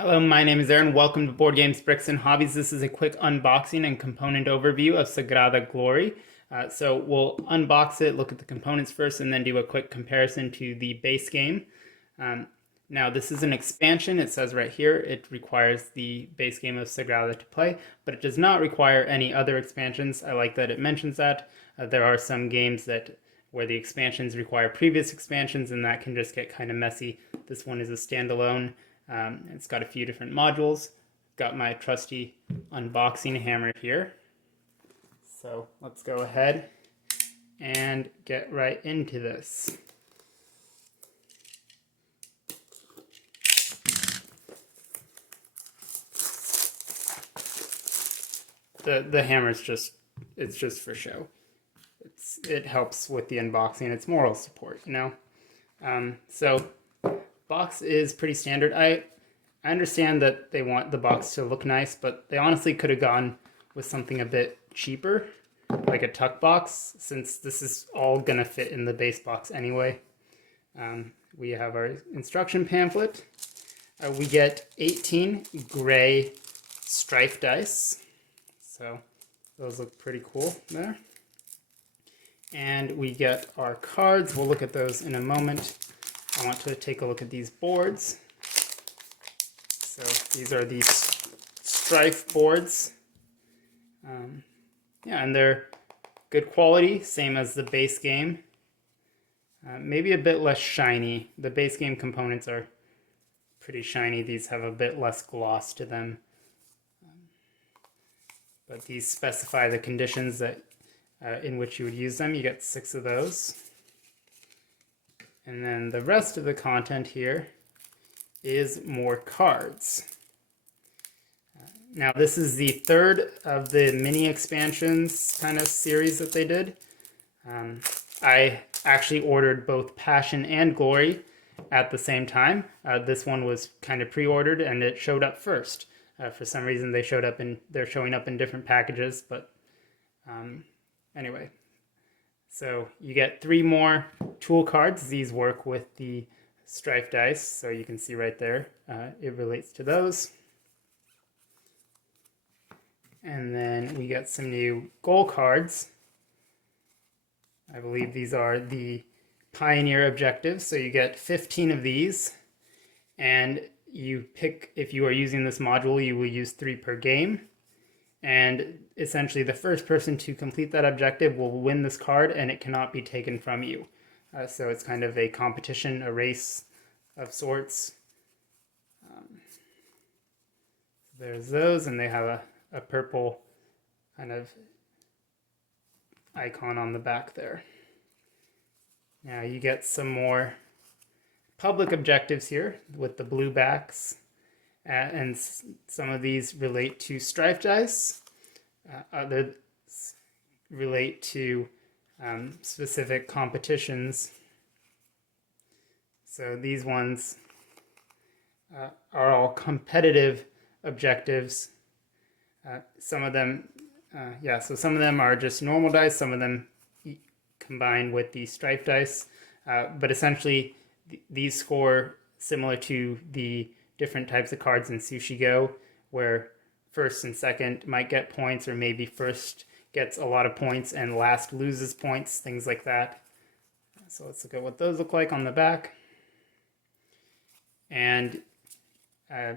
Hello, my name is Aaron. Welcome to Board Games, Bricks, and Hobbies. This is a quick unboxing and component overview of Sagrada Glory. So we'll unbox it, look at the components first, and then do a quick comparison to the base game. Now, this is an expansion. It says right here it requires the base game of Sagrada to play, but it does not require any other expansions. I like that it mentions that. There are some games where the expansions require previous expansions, and that can just get kind of messy. This one is a standalone. It's got a few different modules. Got my trusty unboxing hammer here. So let's go ahead and get right into this. The hammer's it's just for show. It helps with the unboxing. It's moral support, you know. So box is pretty standard. I understand that they want the box to look nice, but they honestly could have gone with something a bit cheaper, like a tuck box, since this is all gonna fit in the base box anyway. We have our instruction pamphlet. We get 18 gray Strife dice, so those look pretty cool there. And we get our cards. We'll look at those in a moment. I want to take a look at these boards. So these are the Strife boards. Yeah, and they're good quality, same as the base game. Maybe a bit less shiny. The base game components are pretty shiny. These have a bit less gloss to them. But these specify the conditions that in which you would use them. You get 6 of those. And then the rest of the content here is more cards. Now this is the third of the mini expansions kind of series that they did. I actually ordered both Passion and Glory at the same time. This one was kind of pre-ordered and it showed up first. For some reason they're showing up in different packages, but anyway. So you get 3 more tool cards. These work with the Strife dice, so you can see right there it relates to those. And then we get some new goal cards. I believe these are the Pioneer objectives, so you get 15 of these, and you pick, if you are using this module, you will use 3 per game. And essentially the first person to complete that objective will win this card, and it cannot be taken from you. So it's kind of a competition, a race of sorts. There's those, and they have a purple kind of icon on the back there. Now you get some more public objectives here with the blue backs. And some of these relate to Strife dice. Others relate to specific competitions. So these ones are all competitive objectives. Some of them, so some of them are just normal dice. Some of them combine with the Strife dice. But essentially, these score similar to the different types of cards in Sushi Go, where first and second might get points, or maybe first gets a lot of points and last loses points, things like that. So let's look at what those look like on the back. And I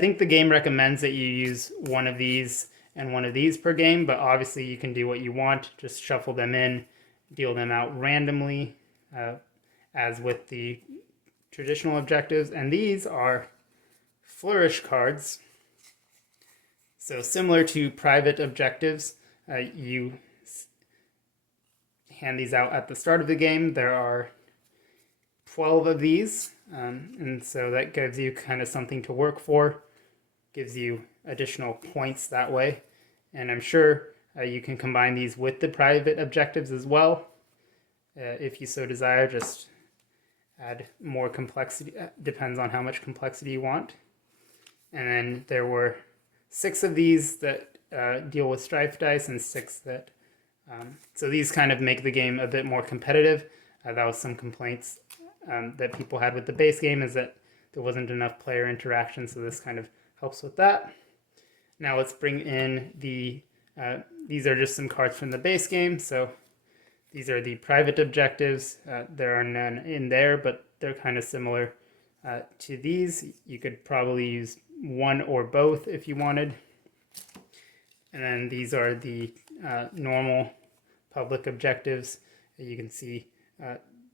think the game recommends that you use one of these and one of these per game, but obviously you can do what you want, just shuffle them in, deal them out randomly, as with the traditional objectives. And these are Flourish cards. So similar to private objectives, you hand these out at the start of the game. There are 12 of these, and so that gives you kind of something to work for, gives you additional points that way. And I'm sure you can combine these with the private objectives as well, if you so desire. Just add more complexity, depends on how much complexity you want. And then there were 6 of these that deal with Strife dice, and 6 that... so these kind of make the game a bit more competitive. That was some complaints that people had with the base game, is that there wasn't enough player interaction, so this kind of helps with that. Now let's bring in the, these are just some cards from the base game, so these are the private objectives. There are none in there, but they're kind of similar to these. You could probably use one or both if you wanted. And then these are the normal public objectives. You can see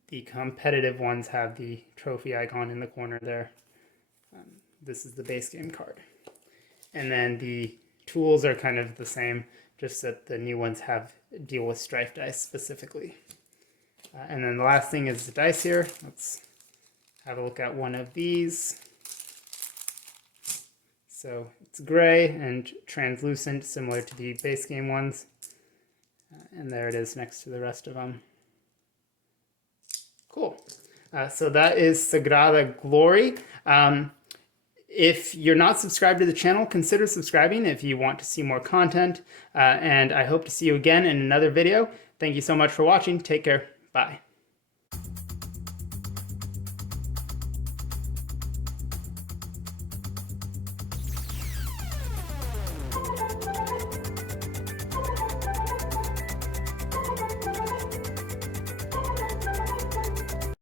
the competitive ones have the trophy icon in the corner there. This is the base game card. And then the tools are kind of the same, just that the new ones have deal with Strife dice specifically. And then the last thing is the dice here. Let's have a look at one of these. So it's gray and translucent, similar to the base game ones. And there it is next to the rest of them. Cool. So that is Sagrada Glory. If you're not subscribed to the channel, consider subscribing if you want to see more content. And I hope to see you again in another video. Thank you so much for watching. Take care. Bye.